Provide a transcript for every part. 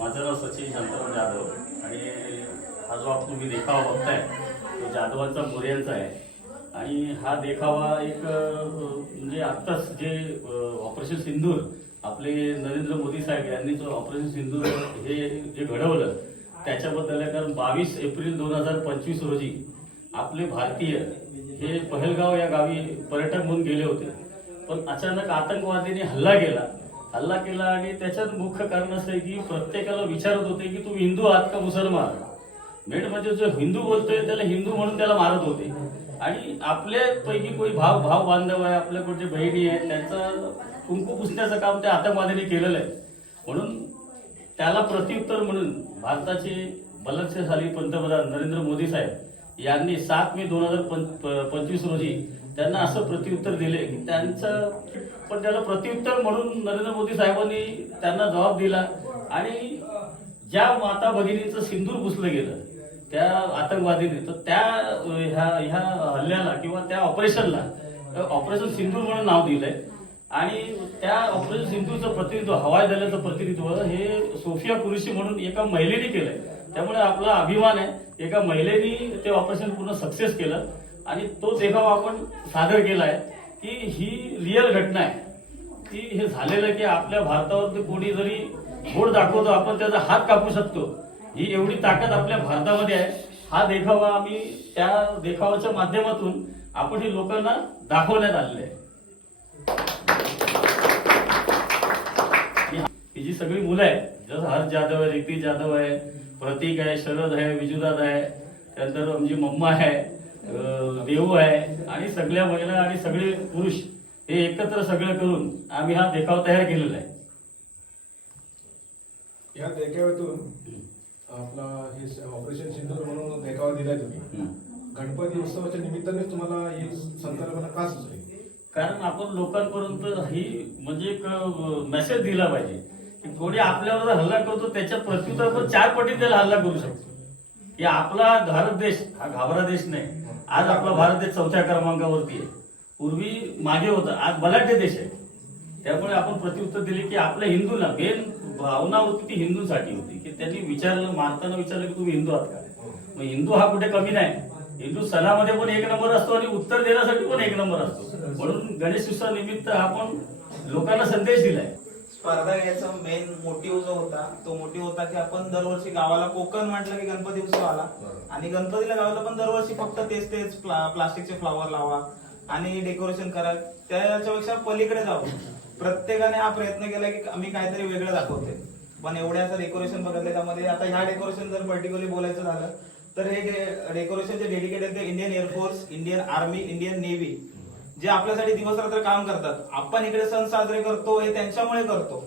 माझं नाव सचिन शांताराम जाधव आणि हा जो आप तुम्ही देखावा बघताय तो जाधवांचा मोर्यांचा आहे. आणि हा देखावा एक म्हणजे आत्ताच जे ऑपरेशन सिंधूर आपले नरेंद्र मोदी साहेब यांनी जो ऑपरेशन सिंधूर हे जे घडवलं त्याच्याबद्दल आहे कारण बावीस एप्रिल दोन हजार पंचवीस रोजी आपले भारतीय हे पहलगाव या गावी पर्यटक म्हणून गेले होते. पण अचानक आतंकवादीने हल्ला केला. हल्ला केला आणि त्याच्यात मुख्य कारण असं आहे की प्रत्येकाला विचारत होते की तुम्ही हिंदू आहात का मुसलमान? मेट म्हणजे जो हिंदू बोलतोय त्याला हिंदू म्हणून त्याला मारत होते. आणि आपल्या पैकी कोणी भाव भाव बांधव आहे आपल्याकडचे बहिणी आहेत त्यांचं कुंकू पुसण्याचं काम त्या आतंकवाद्यांनी केलेलं आहे. म्हणून त्याला प्रत्युत्तर म्हणून भारताचे बलक्षशाली पंतप्रधान नरेंद्र मोदी साहेब यांनी सात मे दोन हजार पंचवीस रोजी त्यांना असं प्रत्युत्तर दिले की त्यांचं पण त्याला प्रत्युत्तर म्हणून नरेंद्र मोदी साहेबांनी त्यांना जबाब दिला आणि ज्या माता भगिनीचं सिंदूर पुसलं गेलं त्या आतंकवादीने तर त्या ह्या ह्या हल्ल्याला किंवा त्या ऑपरेशनला ऑपरेशन सिंदूर म्हणून नाव दिलंय. आणि त्या ऑपरेशन सिंधूचं प्रतिनिधित्व हवाई दलाचं प्रतिनिधित्व हे सोफिया कुरुशी म्हणून एका महिलेने केलंय. त्यामुळे आपला अभिमान आहे. एका महिलेनी ते ऑपरेशन पूर्ण सक्सेस केलं. आणि तो देखाव आपण सादर केलाय की ही रिअल घटना आहे. की हे झालेलं की आपल्या भारतावर कोणी जरी बोट दाखवतो आपण त्याचा हात कापू शकतो. ही एवढी ताकद आपल्या भारतामध्ये आहे. हा देखावा आम्ही त्या देखावाच्या माध्यमातून आपण हे लोकांना दाखवण्यात आलेला आहे. ही जी सगळी मुलं आहेत जसं हर्ष जाधव आहे रिक्ती जाधव आहे प्रतीक आहे शरद आहे विजुदाद आहे त्यानंतर आमची मम्मा आहे देऊ आहे आणि सगळ्या महिला आणि सगळे पुरुष हे एकत्र सगळं करून आम्ही हा देखावा तयार केलेला आहे. या देखाव्यातून आपला हे ऑपरेशन सिंधूर म्हणून देखावा दिलाय तुम्ही गणपती उत्सवाच्या निमित्ताने तुम्हाला ही संकल्पना का सुचली? कारण आपण लोकांपर्यंत ही म्हणजे एक मेसेज दिला पाहिजे. की कोणी आपल्यावर जर हल्ला करतो त्याच्या प्रत्युत्तर आपण चार पटी त्याला हल्ला करू शकतो. की आपला भारत देश हा घाबरा देश नाही. आज आपला भारत देश चौथ्या क्रमांकावरती आहे. पूर्वी मागे होता आज बलाढ्य देश आहे. त्यामुळे आपण प्रत्युत्तर दिले की आपल्या हिंदूला मेन भावना होती ती हिंदूसाठी होती. की त्यांनी विचारलं मारताना विचारलं की तुम्ही हिंदू आहात का? मग हिंदू हा कुठे कमी नाही. हिंदू सणामध्ये पण एक नंबर असतो आणि उत्तर देण्यासाठी पण एक नंबर असतो. म्हणून गणेश उत्सव निमित्त आपण लोकांना संदेश दिलाय. स्पर्धा घ्यायचा मेन मोटिव्ह जो होता तो मोटिव्ह होता की आपण दरवर्षी गावाला कोकण म्हटलं की गणपती उत्सव आला. आणि गणपतीला गावाला पण दरवर्षी फक्त तेच तेच प्ला- प्लास्टिकचे फ्लॉवर लावा आणि डेकोरेशन करा. त्याच्यापेक्षा पलीकडे जावं. प्रत्येकाने हा प्रयत्न केला की आम्ही काहीतरी वेगळं दाखवते पण एवढ्याचं डेकोरेशन बघितलं त्यामध्ये आता ह्या डेकोरेशन जर पर्टिक्युलरली बोलायचं झालं तर हे डेकोरेशन जे डेडिकेटेड ते Indian air force Indian army Indian navy जे आपल्यासाठी दिवस रात्र काम करतात. आपण इकडे सण साजरे करतो हे त्यांच्यामुळे करतो.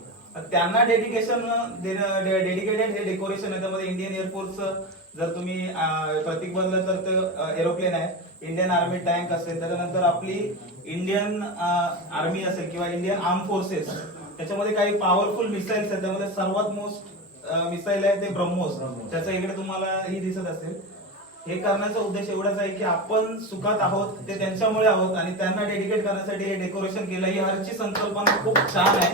त्यांना डेडिकेशन डेडिकेटेड हे डेकोरेशन आहे. त्यामध्ये इंडियन एअरफोर्स जर तुम्ही प्रतीक बनलं तर ते एरोप्लेन आहे. इंडियन आर्मी टँक असेल त्याच्यानंतर आपली इंडियन आर्मी असेल किंवा इंडियन आर्म फोर्सेस त्याच्यामध्ये काही पॉवरफुल मिसाईल्स आहेत. त्यामध्ये सर्वात मोस्ट मिसाईल आहे ते ब्रह्मोस. त्याचं इकडे तुम्हाला ही दिसत असेल. हे करण्याचा उद्देश एवढाच आहे की आपण सुखात आहोत ते त्यांच्यामुळे आहोत आणि त्यांना डेडिकेट करण्यासाठी हे डेकोरेशन केलं ही हरची संकल्पना खूप छान आहे.